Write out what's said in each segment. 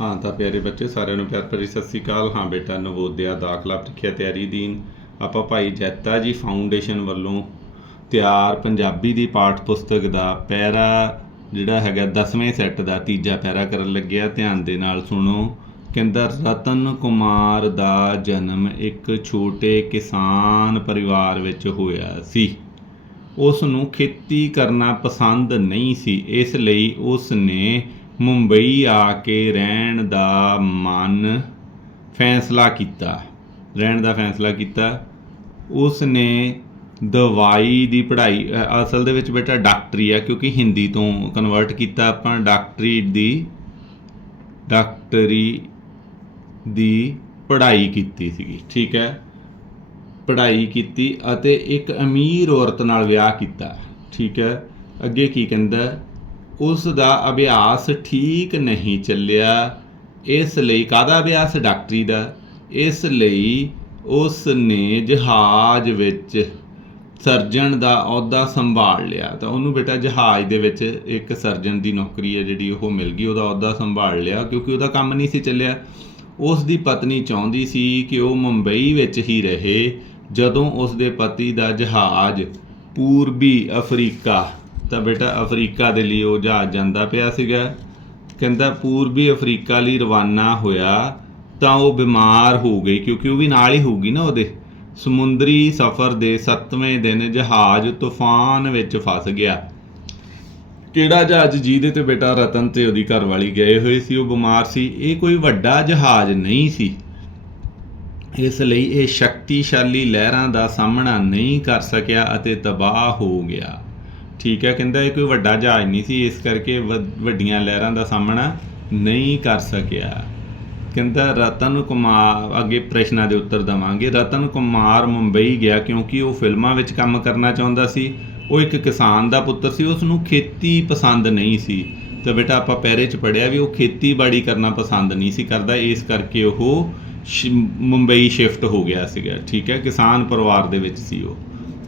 ਹਾਂ ਤਾਂ ਪਿਆਰੇ ਬੱਚੇ, ਸਾਰਿਆਂ ਨੂੰ ਪਿਆਰ ਭਰੀ ਸਤਿ ਸ੍ਰੀ ਅਕਾਲ। ਹਾਂ ਬੇਟਾ, ਨਵੋਦਿਆ ਦਾਖਲਾ ਪ੍ਰੀਖਿਆ ਤਿਆਰੀ ਦੀਨ। ਆਪਾਂ ਭਾਈ ਜੈਤਾ ਜੀ ਫਾਊਂਡੇਸ਼ਨ ਵੱਲੋਂ ਤਿਆਰ ਪੰਜਾਬੀ ਦੀ ਪਾਠ ਪੁਸਤਕ ਦਾ ਪੈਰਾ ਜਿਹੜਾ ਹੈਗਾ 10ਵੇਂ ਸੈੱਟ ਦਾ ਤੀਜਾ ਪੈਰਾ ਕਰਨ ਲੱਗਿਆ। ਧਿਆਨ ਦੇ ਨਾਲ ਸੁਣੋ। ਕਹਿੰਦਾ, ਰਤਨ ਕੁਮਾਰ ਦਾ ਜਨਮ ਇੱਕ ਛੋਟੇ ਕਿਸਾਨ ਪਰਿਵਾਰ ਵਿੱਚ ਹੋਇਆ ਸੀ। ਉਸ ਨੂੰ ਖੇਤੀ ਕਰਨਾ ਪਸੰਦ ਨਹੀਂ ਸੀ। ਇਸ ਲਈ ਉਸ ਨੇ ਮੁੰਬਈ ਆ ਕੇ ਰਹਿਣ ਦਾ ਮਨ ਫੈਸਲਾ ਕੀਤਾ। ਰਹਿਣ ਦਾ ਫੈਸਲਾ ਕੀਤਾ। ਉਸ ਨੇ ਦਵਾਈ ਦੀ ਪੜ੍ਹਾਈ ਅਸਲ ਦੇ ਵਿੱਚ ਬੇਟਾ ਡਾਕਟਰੀ ਆ, ਕਿਉਂਕਿ ਹਿੰਦੀ ਤੋਂ ਕਨਵਰਟ ਕੀਤਾ ਆਪਾਂ, ਡਾਕਟਰੀ ਦੀ ਡਾਕਟਰੀ ਦੀ ਪੜ੍ਹਾਈ ਕੀਤੀ ਸੀਗੀ, ਠੀਕ ਹੈ? ਪੜ੍ਹਾਈ ਕੀਤੀ ਅਤੇ ਇੱਕ ਅਮੀਰ ਔਰਤ ਨਾਲ ਵਿਆਹ ਕੀਤਾ, ਠੀਕ ਹੈ? ਅੱਗੇ ਕੀ ਕਹਿੰਦਾ? ਉਸ ਦਾ ਅਭਿਆਸ ਠੀਕ ਨਹੀਂ ਚੱਲਿਆ। ਇਸ ਲਈ ਕਾਹਦਾ ਅਭਿਆਸ? ਡਾਕਟਰੀ ਦਾ। ਇਸ ਲਈ ਉਸ ਨੇ ਜਹਾਜ਼ ਵਿੱਚ ਸਰਜਨ ਦਾ ਅਹੁਦਾ ਸੰਭਾਲ ਲਿਆ। ਤਾਂ ਉਹਨੂੰ ਬੇਟਾ ਜਹਾਜ਼ ਦੇ ਵਿੱਚ ਇੱਕ ਸਰਜਨ ਦੀ ਨੌਕਰੀ ਹੈ ਜਿਹੜੀ ਉਹ ਮਿਲ ਗਈ। ਉਹਦਾ ਅਹੁਦਾ ਸੰਭਾਲ ਲਿਆ ਕਿਉਂਕਿ ਉਹਦਾ ਕੰਮ ਨਹੀਂ ਸੀ ਚੱਲਿਆ। ਉਸ ਦੀ ਪਤਨੀ ਚਾਹੁੰਦੀ ਸੀ ਕਿ ਉਹ ਮੁੰਬਈ ਵਿੱਚ ਹੀ ਰਹੇ। ਜਦੋਂ ਉਸ ਦੇ ਪਤੀ ਦਾ ਜਹਾਜ਼ ਪੂਰਬੀ ਅਫਰੀਕਾ ਤਾਂ ਬੇਟਾ ਅਫਰੀਕਾ ਦੇ ਲਈ ਉਹ ਜਹਾਜ਼ ਜਾਂਦਾ ਪਿਆ ਸੀਗਾ। ਕਹਿੰਦਾ, ਪੂਰਬੀ ਅਫਰੀਕਾ ਲਈ ਰਵਾਨਾ ਹੋਇਆ ਤਾਂ ਉਹ ਬਿਮਾਰ ਹੋ ਗਈ, ਕਿਉਂਕਿ ਉਹ ਵੀ ਨਾਲ ਹੀ ਹੋਊਗੀ ਨਾ ਉਹਦੇ। ਸਮੁੰਦਰੀ ਸਫ਼ਰ ਦੇ 7ਵੇਂ ਦਿਨ ਜਹਾਜ਼ ਤੂਫਾਨ ਵਿੱਚ ਫਸ ਗਿਆ। ਕਿਹੜਾ ਜਹਾਜ਼ ਜਿਹਦੇ ਤੇ ਬੇਟਾ ਰਤਨ ਤੇ ਉਹਦੀ ਘਰਵਾਲੀ ਗਏ ਹੋਏ ਸੀ, ਉਹ ਬਿਮਾਰ ਸੀ। ਇਹ ਕੋਈ ਵੱਡਾ ਜਹਾਜ਼ ਨਹੀਂ ਸੀ। ਇਸ ਲਈ ਇਹ ਸ਼ਕਤੀਸ਼ਾਲੀ ਲਹਿਰਾਂ ਦਾ ਸਾਹਮਣਾ ਨਹੀਂ ਕਰ ਸਕਿਆ ਅਤੇ ਤਬਾਹ ਹੋ ਗਿਆ। ਠੀਕ ਹੈ, ਕਹਿੰਦਾ ਇਹ ਕੋਈ ਵੱਡਾ ਜਹਾਜ਼ ਨਹੀਂ ਸੀ, ਇਸ ਕਰਕੇ ਵ- ਵੱਡੀਆਂ ਲਹਿਰਾਂ ਦਾ ਸਾਹਮਣਾ ਨਹੀਂ ਕਰ ਸਕਿਆ। ਕਹਿੰਦਾ ਰਤਨ ਕੁਮਾਰ, ਅੱਗੇ ਪ੍ਰਸ਼ਨਾਂ ਦੇ ਉੱਤਰ ਦਵਾਂਗੇ। ਰਤਨ ਕੁਮਾਰ ਮੁੰਬਈ ਗਿਆ ਕਿਉਂਕਿ ਉਹ ਫਿਲਮਾਂ ਵਿੱਚ ਕੰਮ ਕਰਨਾ ਚਾਹੁੰਦਾ ਸੀ। ਉਹ ਇੱਕ ਕਿਸਾਨ ਦਾ ਪੁੱਤਰ ਸੀ ਉਸ ਨੂੰ ਖੇਤੀ ਪਸੰਦ ਨਹੀਂ ਸੀ। ਤਾਂ ਬੇਟਾ, ਆਪਾਂ ਪਹਿਰੇ 'ਚ ਪੜਿਆ ਵੀ ਉਹ ਖੇਤੀਬਾੜੀ ਕਰਨਾ ਪਸੰਦ ਨਹੀਂ ਸੀ ਕਰਦਾ, ਇਸ ਕਰਕੇ ਉਹ ਸ਼ਿ- ਮੁੰਬਈ ਸ਼ਿਫਟ ਹੋ ਗਿਆ ਸੀਗਾ। ਠੀਕ ਹੈ, ਕਿਸਾਨ ਪਰਿਵਾਰ ਦੇ ਵਿੱਚ ਸੀ ਉਹ।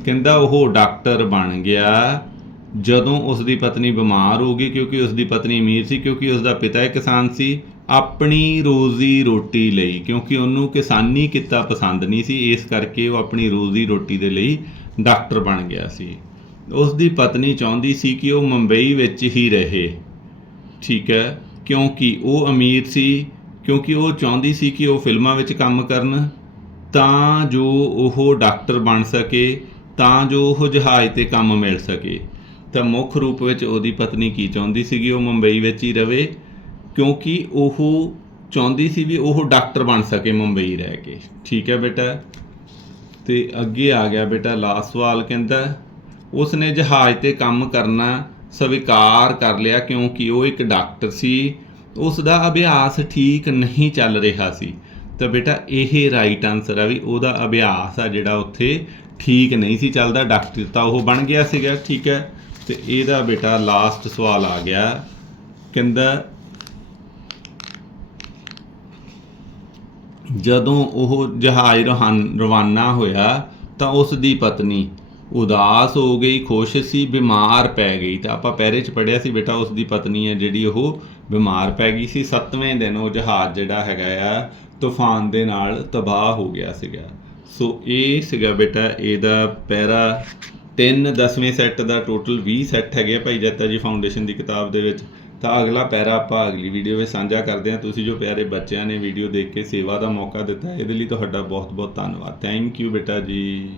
ਕਹਿੰਦਾ, ਉਹ ਡਾਕਟਰ ਬਣ ਗਿਆ। ਜਦੋਂ ਉਸ ਦੀ ਪਤਨੀ ਬਿਮਾਰ ਹੋ ਗਈ, ਕਿਉਂਕਿ ਉਸ ਦੀ ਪਤਨੀ ਅਮੀਰ ਸੀ, ਕਿਉਂਕਿ ਉਸ ਦਾ ਪਿਤਾ ਇੱਕ ਕਿਸਾਨ ਸੀ, ਆਪਣੀ ਰੋਜ਼ੀ ਰੋਟੀ ਲਈ, ਕਿਉਂਕਿ ਉਹਨੂੰ ਕਿਸਾਨੀ ਕਿੱਤਾ ਪਸੰਦ ਨਹੀਂ ਸੀ, ਇਸ ਕਰਕੇ ਉਹ ਆਪਣੀ ਰੋਜ਼ੀ ਰੋਟੀ ਦੇ ਲਈ ਡਾਕਟਰ ਬਣ ਗਿਆ ਸੀ। ਉਸ ਦੀ ਪਤਨੀ ਚਾਹੁੰਦੀ ਸੀ ਕਿ ਉਹ ਮੁੰਬਈ ਵਿੱਚ ਹੀ ਰਹੇ। ਠੀਕ ਹੈ, ਕਿਉਂਕਿ ਉਹ ਅਮੀਰ ਸੀ, ਕਿਉਂਕਿ ਉਹ ਚਾਹੁੰਦੀ ਸੀ ਕਿ ਉਹ ਫਿਲਮਾਂ ਵਿੱਚ ਕੰਮ ਕਰਨ, ਤਾਂ ਜੋ ਉਹ ਡਾਕਟਰ ਬਣ ਸਕੇ, ਤਾਂ ਜੋ ਉਹ ਜਹਾਜ਼ ਤੇ ਕੰਮ ਮਿਲ ਸਕੇ। ਤਾਂ ਮੁੱਖ ਰੂਪ ਵਿੱਚ ਉਹਦੀ ਪਤਨੀ ਕੀ ਚਾਹੁੰਦੀ ਸੀਗੀ? ਉਹ ਮੁੰਬਈ ਵਿੱਚ ਹੀ ਰਵੇ, ਕਿਉਂਕਿ ਉਹ ਚਾਹੁੰਦੀ ਸੀ ਵੀ ਉਹ ਡਾਕਟਰ ਬਣ ਸਕੇ ਮੁੰਬਈ ਰਹਿ ਕੇ। ਠੀਕ ਹੈ ਬੇਟਾ? ਤੇ ਅੱਗੇ ਆ ਗਿਆ ਬੇਟਾ, ਲਾਸਟ ਸਵਾਲ ਕਹਿੰਦਾ ਉਸ ਨੇ ਜਹਾਜ਼ ਤੇ ਕੰਮ ਕਰਨਾ ਸਵੀਕਾਰ ਕਰ ਲਿਆ ਕਿਉਂਕਿ ਉਹ ਇੱਕ ਡਾਕਟਰ ਸੀ। ਉਸ ਦਾ ਅਭਿਆਸ ਠੀਕ ਨਹੀਂ ਚੱਲ ਰਿਹਾ ਸੀ। ਤਾਂ ਬੇਟਾ, ਇਹ ਰਾਈਟ ਆਨਸਰ ਆ ਵੀ ਉਹਦਾ ਅਭਿਆਸ ਆ ਜਿਹੜਾ ਉੱਥੇ ਠੀਕ ਨਹੀਂ ਸੀ ਚੱਲਦਾ। ਡਾਕਟਰ ਤਾਂ ਉਹ ਬਣ ਗਿਆ ਸੀਗਾ, ਠੀਕ ਹੈ? ਤੇ ਇਹਦਾ ਬੇਟਾ ਲਾਸਟ ਸਵਾਲ ਆ ਗਿਆ। ਕਹਿੰਦਾ, ਜਦੋਂ ਉਹ ਜਹਾਜ਼ ਰਹਾਨ- ਰਵਾਨਾ ਹੋਇਆ ਤਾਂ ਉਸ ਦੀ ਪਤਨੀ ਉਦਾਸ ਹੋ ਗਈ, ਖੁਸ਼ ਸੀ, ਬਿਮਾਰ ਪੈ ਗਈ। ਤਾਂ ਆਪਾਂ ਪਹਿਰੇ ਚ ਪੜਿਆ ਸੀ ਬੇਟਾ ਉਸ ਦੀ ਪਤਨੀ ਹੈ ਜਿਹੜੀ ਉਹ ਬਿਮਾਰ ਪੈ ਗਈ ਸੀ। 7ਵੇਂ ਦਿਨ ਉਹ ਜਹਾਜ਼ ਜਿਹੜਾ ਹੈਗਾ ਆ, ਤੂਫਾਨ ਦੇ ਨਾਲ ਤਬਾਹ ਹੋ ਗਿਆ ਸੀਗਾ। ਸੋ ਇਹ ਸੀਗਾ ਬੇਟਾ, ਇਹਦਾ ਪਹਿਰਾ 3 10ਵੇਂ ਸੈੱਟ ਦਾ ਟੋਟਲ 20 ਸੈੱਟ ਹੈਗੇ ਆ ਭਾਈ ਜੱਤਾ ਜੀ ਫਾਊਂਡੇਸ਼ਨ ਦੀ ਕਿਤਾਬ ਦੇ ਵਿੱਚ। ਤਾਂ ਅਗਲਾ ਪੈਰਾ ਆਪਾਂ ਅਗਲੀ ਵੀਡੀਓ ਵਿੱਚ ਸਾਂਝਾ ਕਰਦੇ ਹਾਂ। ਤੁਸੀਂ ਜੋ ਪਿਆਰੇ ਬੱਚਿਆਂ ਨੇ ਵੀਡੀਓ ਦੇਖ ਕੇ ਸੇਵਾ ਦਾ ਮੌਕਾ ਦਿੱਤਾ, ਇਹਦੇ ਲਈ ਤੁਹਾਡਾ ਬਹੁਤ ਬਹੁਤ ਧੰਨਵਾਦ। ਥੈਂਕ ਯੂ ਬੇਟਾ ਜੀ।